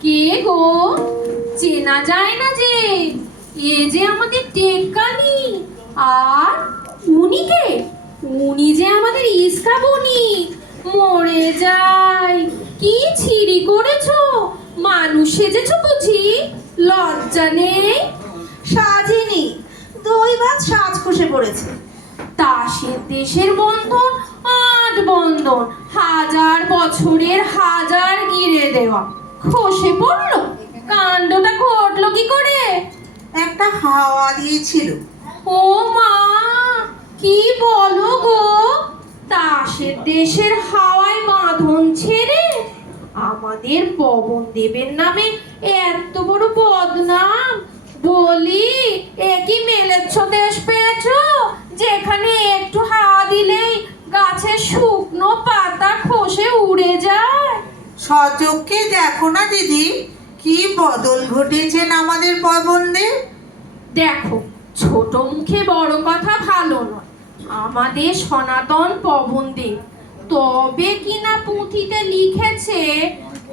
কে গো? চেনা যায় না যে, এ যে আমাদের টেক্কানি। আর উনি কে? উনি যে আমাদের ইস্কা বনি। মরে যাই, কি ছিড়ি করেছো, মানুষ সেজেছো বুঝি? লজ্জা নেই? সাজিনি, দই ভাত সাজ খসে পড়েছে। তাসের দেশের বন্ধন আজ বন্ধন, হাজার বছরের হাজার গিরে দেওয়া খসে পড়লো। কাণ্ডটা ঘটলো কি করে? একটা হাওয়া দিয়েছিল। ও মা, কি বলো গো? তাসের দেশের হাওয়ায় বাঁধন ছেড়ে আমাদের পবন দেবের নামে এত বড় বদনাম! বলি, একই মেলেচ্ছ দেশ পেয়েছো, যেখানে একটু হাওয়া দিলেই গাছের শুকনো পাতা খসে উড়ে যায়। সচক্ষে দেখো না দিদি, কি বদল ঘটেছেন আমাদের পবনদের। দেখো, ছোট মুখে বড় কথা ভালো নয়। আমাদের সনাতন পবনদেব তবে কিনা পুঁথিতে লিখেছে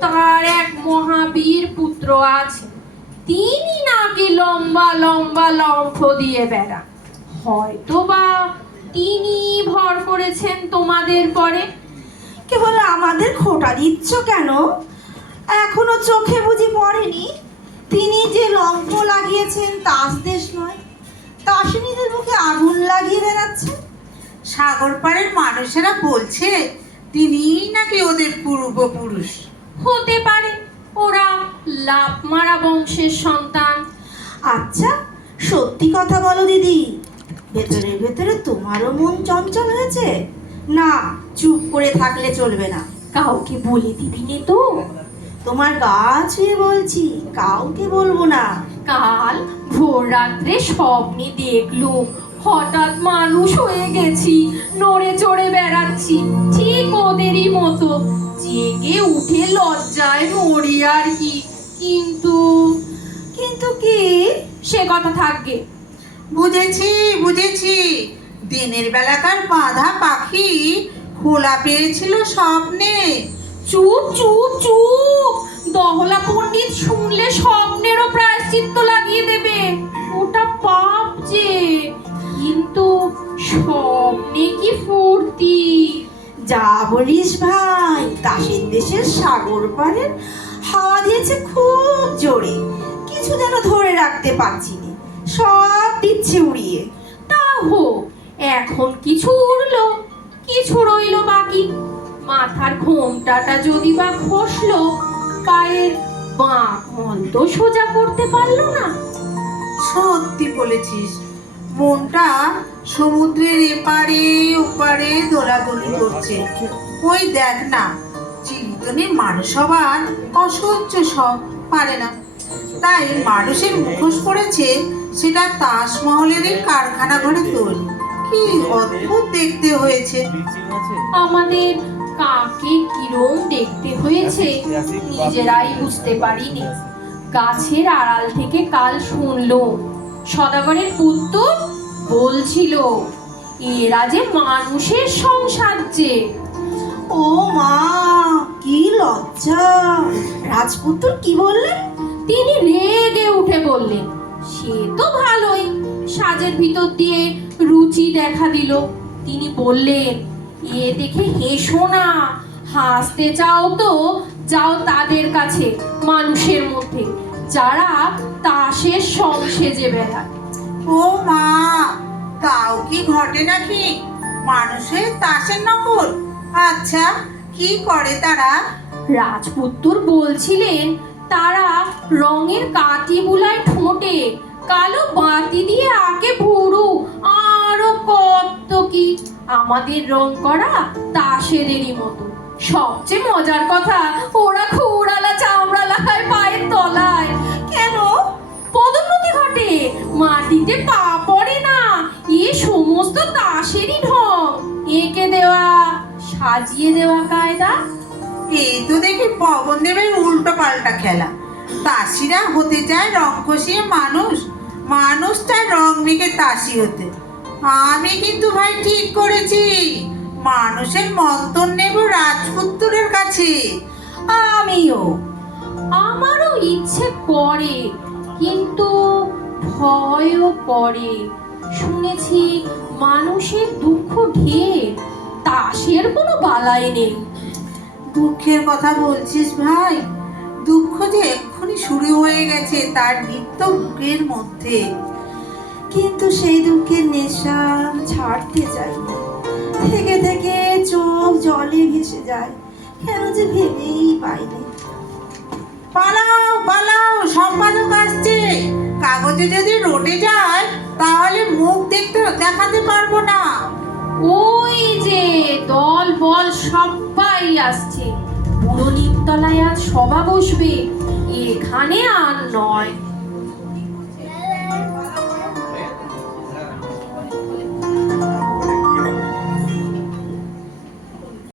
তার এক মহাবীর পুত্র আছে, তিনি নাকি লম্বা লম্বা লম্ফ দিয়ে বেড়ান। হয়তো বা তিনি ভর করেছেন তোমাদের পরে। কেবল আমাদের খোটা দিচ্ছ কেন? এখনো চোখে বুঝি পড়েনি তিনি যে লম্ফ লাগিয়েছেন তাস দেশ নয়, তাসিনীদের মুখে আগুন লাগিয়ে বেড়াচ্ছে। সাগর পাড়ের মানুষেরা বলছে তিনিই নাকি ওদের পূর্বপুরুষ। হতে পারে ওরা লাভ মারা বংশের সন্তান। আচ্ছা, সত্যি কথা বলো দিদি, ভেতরে ভেতরে তোমারও মন চঞ্চল হয়েছে? না, চুপ করে থাকলে চলবে না। কাউকে বলে দিবি নে তো? তোমার গা ছুঁয়ে বলছি, কাউকে বলবো না। কাল ভোর রাত্রে স্বপ্নে দেখলুম হঠাৎ মানুষ হয়ে গেছি, নড়ে চড়ে বেড়াচ্ছি ঠিক ওদেরই মতো। জেগে উঠে লজ্জায় মরি আর কি। কিন্তু কিন্তু কি? সে কথা থাকবে। বুঝেছি বুঝেছি, দিনের বেলাকার বাঁধা পাখি খোলা পেয়েছিল স্বপ্নে। চুপ চুপ চুপ, দহলা পণ্ডিত শুনলে স্বপ্নেরও প্রায়শ্চিত্ত লাগিয়ে দেবে। ওটা পাপ যে। কিন্তু স্বপ্নে কি ফুর্তি! যা বলিস ভাই, তাসের দেশের সাগর পাড়ের হাওয়া দিয়েছে খুব জোরে, কিছু যেন ধরে রাখতে পারছি না, সব দিচ্ছে উড়িয়ে। তা হোক, এখন কিছু উড়লো, কিছু রইলো বাকি। মাথার ঘোমটাটা যদি বা খসলো, পায়ের বাঁক মন্ত সোজা করতে পারলো না। সত্যি বলেছিস, মনটা সমুদ্রের এপারে ওপারে দোলাদলি করছে। ওই দেখ না, চিন্তনের মানুষ হবার অসহ্য সব পারে না, তাই মানুষের মুখোশ পড়েছে সেটা তাজমহলেরই কারখানা ঘরে তৈরি। কি অদ্ভুত দেখতে হয়েছে। আমাদের কাকে কিরম দেখতে হয়েছে নিজেরাই বুঝতে পারিনি। গাছের আড়াল থেকে কাল শুনলো সদাগরের পুত্র বলছিল এরা যে মানুষের সংসার যে। ও মা, কি লজ্জা! রাজপুত্র কি বললেন? তিনি রেগে উঠে বললেন, সে তো ভালোই, সাজের ভিতর দিয়ে রুচি দেখা দিল। তিনি বললেন, এ দেখে হেসো না, হাসতে চাও তো যাও তাদের কাছে, মানুষের মধ্যে যারা তাসের সং সেজে বেড়ায়। ও মা, তাও কি ঘটে নাকি? মানুষের তাসের নকল? আচ্ছা, কি করে তারা? রাজপুত্তর বলছিলেন তারা রঙের কাঠি বুলায় ঠোঁটে, কালো বাতি দিয়ে আঁকে ভুরু, আরো কত কি আমাদের রং করা তাসেদেরই মতো। সবচেয়ে মজার কথা, ওরা খুড়ালা চামড়া লাগায় পায়ের তলায়। কেন? পদোন্নতি ঘটে, মাটিতে পা পড়ে না। এ সমস্ত তাসেরই ঢং, এঁকে দেওয়া সাজিয়ে দেওয়া কায়দা। এই তো দেখি পবনদেবের উল্টো পাল্টা খেলা। তাসিরা হতে চায় রং কষিয়ে মানুষ, মানুষ চায় রং মেখে তাসি হতে। আমি কিন্তু ভাই ঠিক করেছি, মানুষের মন্তর নেব রাজপুত্রের কাছে। আমিও। আমার ইচ্ছে করে, কিন্তু ভয়ও করে। শুনেছি মানুষের দুঃখ ঢের, তাসের কোনো বালাই নেই। দুঃখের কথা বলছিস ভাই? দুঃখ যে এক্ষুনি শুরু হয়ে গেছে তার নিত্য বুকের মধ্যে। কিন্তু সেই দুঃখের নেশা ছাড়তে চাই না। থেকে থেকে চোখ জলে ভেসে যায়, কেন যে ভেবেই পাইনি। পালাও পালাও, সম্পাদক আসছে। কাগজে যদি রটে যায় তাহলে মুখ দেখাতে পারবো না। ওই যে দল বল সবাই আসছে। বুড়ো নিমতলায় আজ সভা বসবে, এখানে আর নয়।